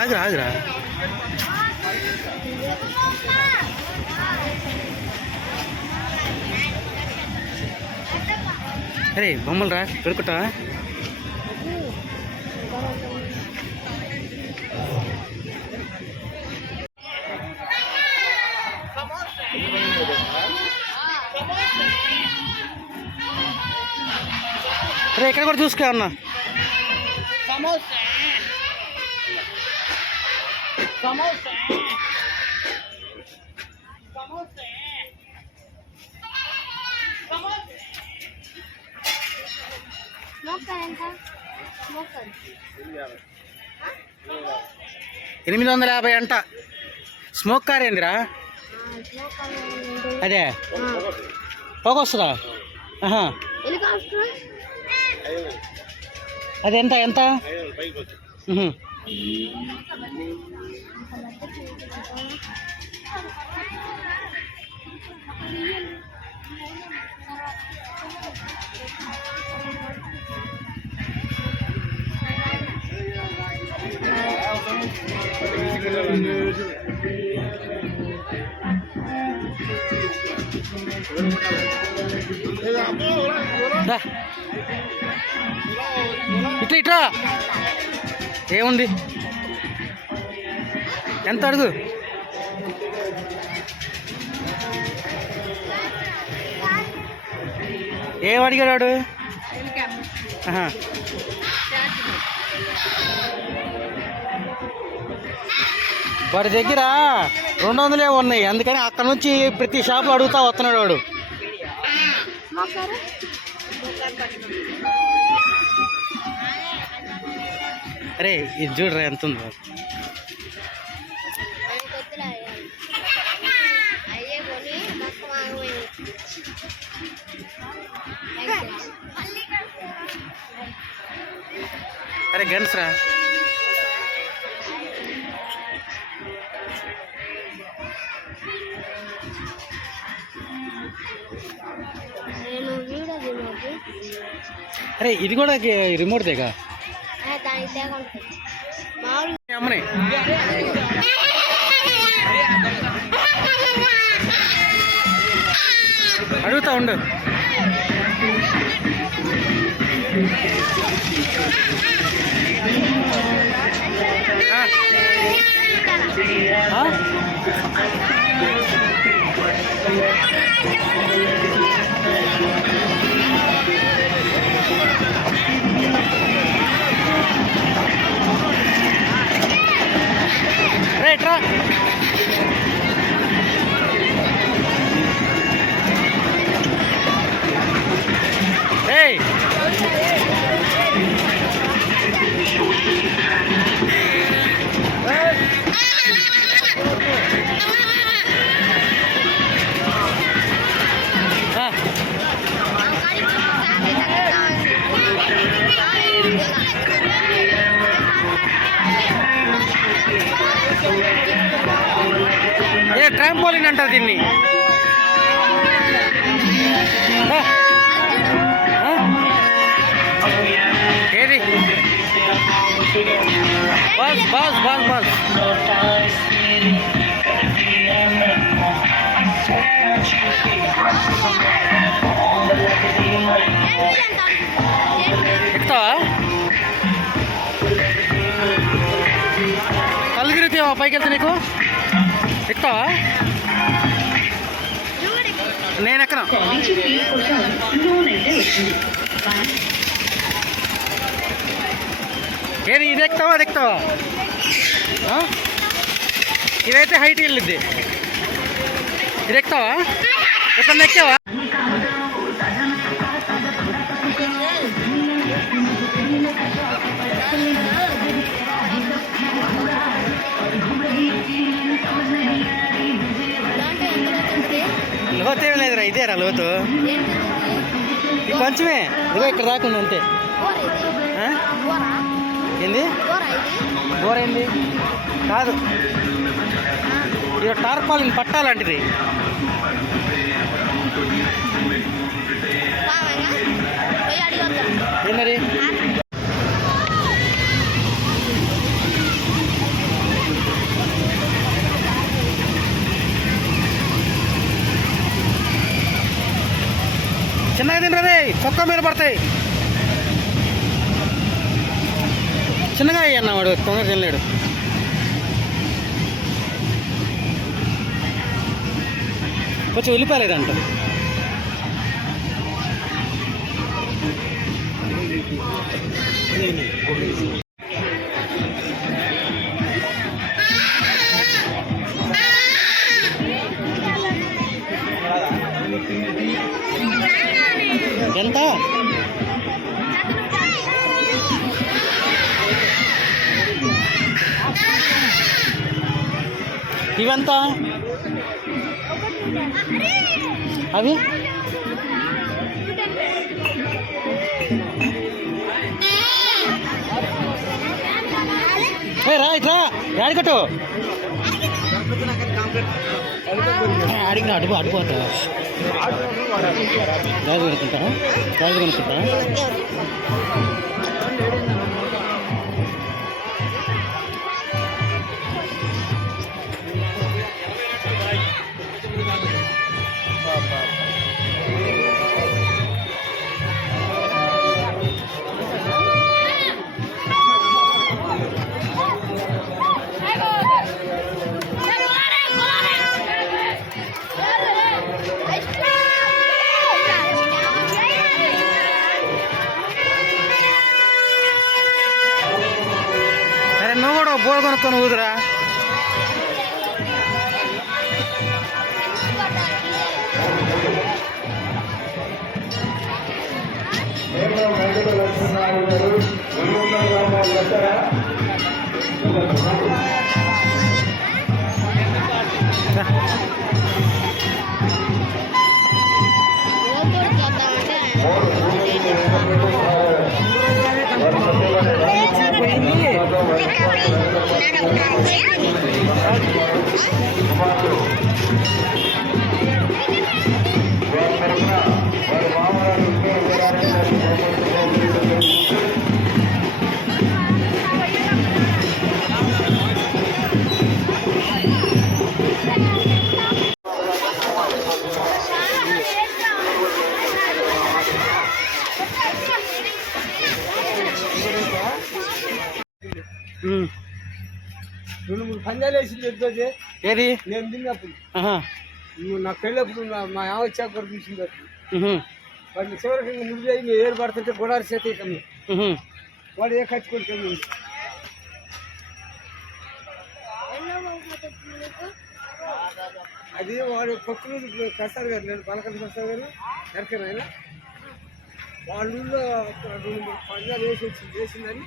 ఆగురా ఆగురా. అరే బొమ్మలు రా పెరుకుంటా. అరే ఇక్కడ కూడా చూసుకో అన్న. $850 అంట. స్మోక్ కార్ ఏందిరా? అదే పొగ వస్తుందా? అది ఎంత ఎంత? ఇట్లా ఇట్లా ఏముంది? ఎంత అడుగు? ఏం అడిగాడు? వాడి దగ్గర 200 ఉన్నాయి, అందుకని అక్కడ నుంచి ప్రతి షాప్లో అడుగుతా వస్తున్నాడు వాడు. అరే ఇది చూడరా ఎంత ఉందో. అరే గన్స్ రా. అరే ఇది కూడా రిమోట్ దేగా అమ్మనే. అడుగుతా ఉండు. రైట్ రా. ఏయ్ ట్రాంపోలిన్ అంటారు దీన్ని. ఏది? Balls balls balls balls. ఎక్కుతావా? కళ్ళు తిరుగుతావా పైకి వెళ్తే నీకు? ఎక్కుతావా? నేను ఎక్కను. ఏది ఇది ఎక్కుతావా అది ఎక్కుతావా? ఇదైతే హైట్ వెళ్ళిద్ది. ఇది ఎక్కుతావా? ఎక్కడ ఎక్కావా? లోతు ఏమి లేదురా, ఇదేరా లోతు. ఇది కొంచెమే, ఇదిగో ఇక్కడ రాకుండా అంతే. ఏంది బోర్ ఏంది? కాదు, ఇది టార్పాలిన్ పట్టాలంటిది. ఏంటది? చిన్నగా తినరే, చొక్క మీద పడతాయి. చిన్నగా అయ్యన్న వాడు తొందరగా తినలేడు. కొంచెం వెళ్ళిపోలేదంట. ఎంత? ఇవెంత అవి? రా ఇట్లా యాడికట్టు అడిగిన అడుగుతా గాజు కొనుక్కుంటారా? గాజు కొనుక్కుంటారా? నువ్వు కూడా బోర్ కొనుక్కొని ఊదురా. రెండు మూడు పందాలు వేసింది ఎద్దు. ఏది? నేను తిన్నప్పుడు నా పెళ్ళప్పుడు మా ఆమె వచ్చాక కూడా తీసింది. వాడిని చివరికి నువ్వు అయ్యి ఏరు పడుతుంటే గుడారి చేతి వాడు ఏ కట్టుకుంటాను. అది వాడు పక్కన కస్తారు గారు, నేను పలకలు కస్తారు గారు ఎరకనైనా వాళ్ళ ఊళ్ళో రెండు మూడు పందాలు వేసిందని